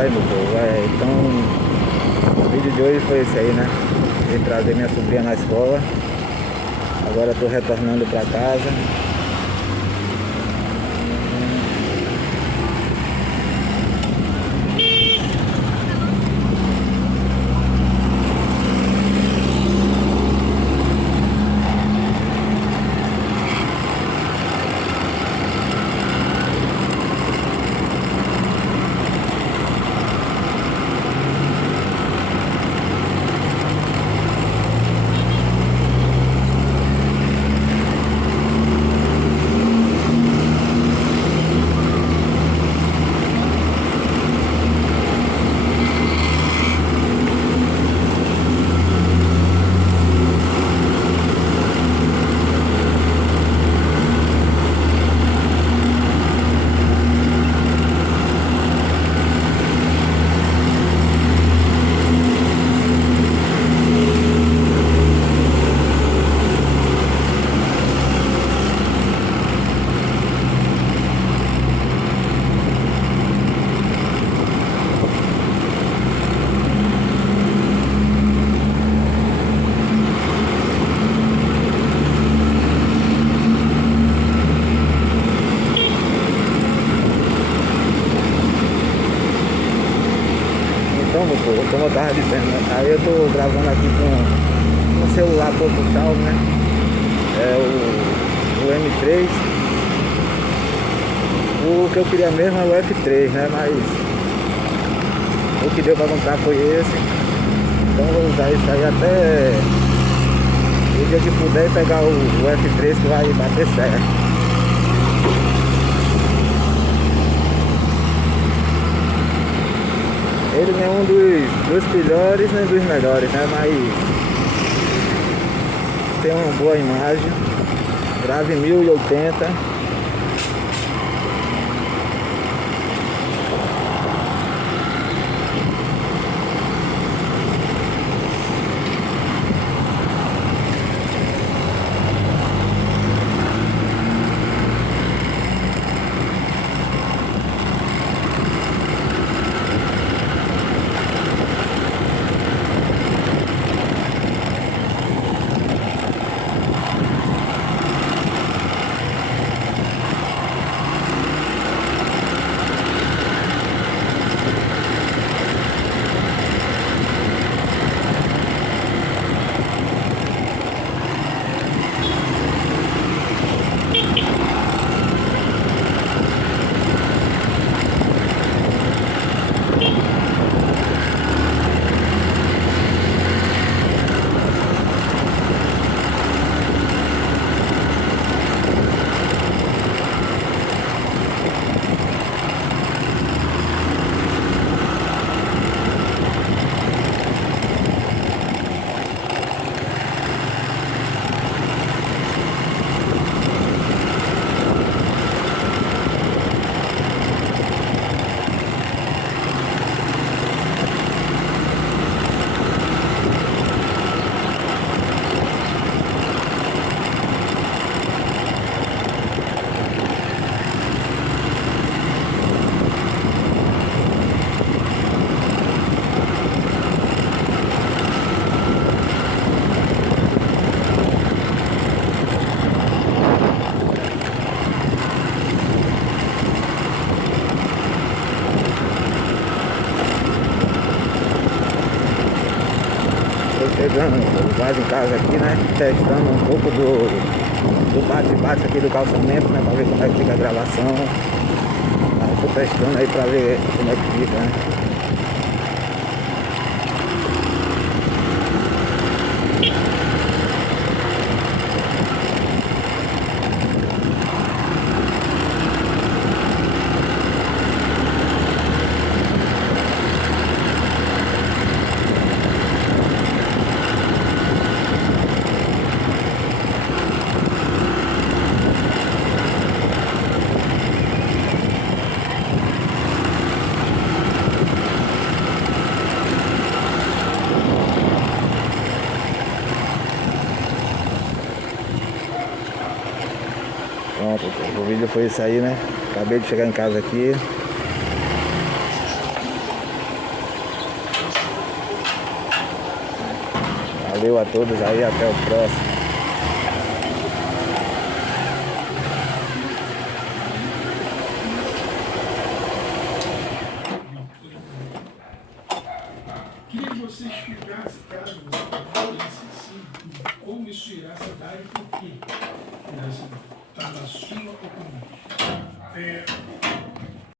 Fala aí, meu povo. Então, o vídeo de hoje foi esse aí, né? Vim trazer minha sobrinha na escola. Agora eu tô retornando pra casa. Então, meu povo, como eu tava dizendo, né? Aí eu tô gravando aqui com o celular todo tal, né? É o M3. O que eu queria mesmo é o F3, né? Mas o que deu pra comprar foi esse. Então eu vou usar isso aí até o dia que puder pegar o F3 que vai bater certo. Ele não é um dos melhores nem dos melhores, né? Mas tem uma boa imagem. Grave 1080. Chegando quase em casa aqui, né? Testando um pouco do bate-bate aqui do calçamento, né? Pra ver como é que fica a gravação. Tô testando aí pra ver como é que fica, né? Pronto, o vídeo foi isso aí, né? Acabei de chegar em casa aqui. Valeu a todos aí, até o próximo. Queria que você explicasse, caso você conhece assim, como isso irá se dar e por quê. Está na sua opinião.